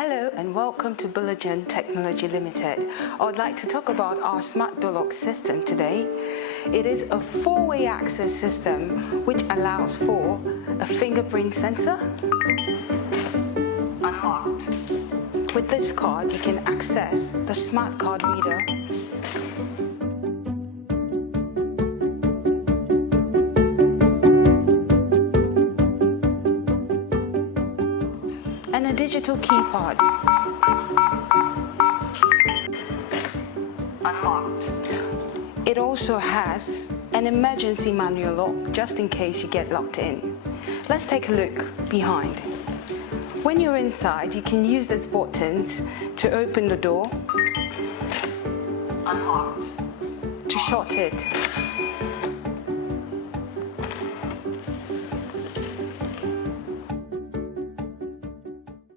Hello and welcome to Bulletin Technology Limited. I would like to talk about our smart door lock system today. It is a four-way access system which allows for a fingerprint sensor. Unlocked. With this card, you can access the smart card reader. And a digital keypad. Unlocked. It also has an emergency manual lock just in case you get locked in. Let's take a look behind. When you're inside, you can use these buttons to open the door, Unlocked. to shut it,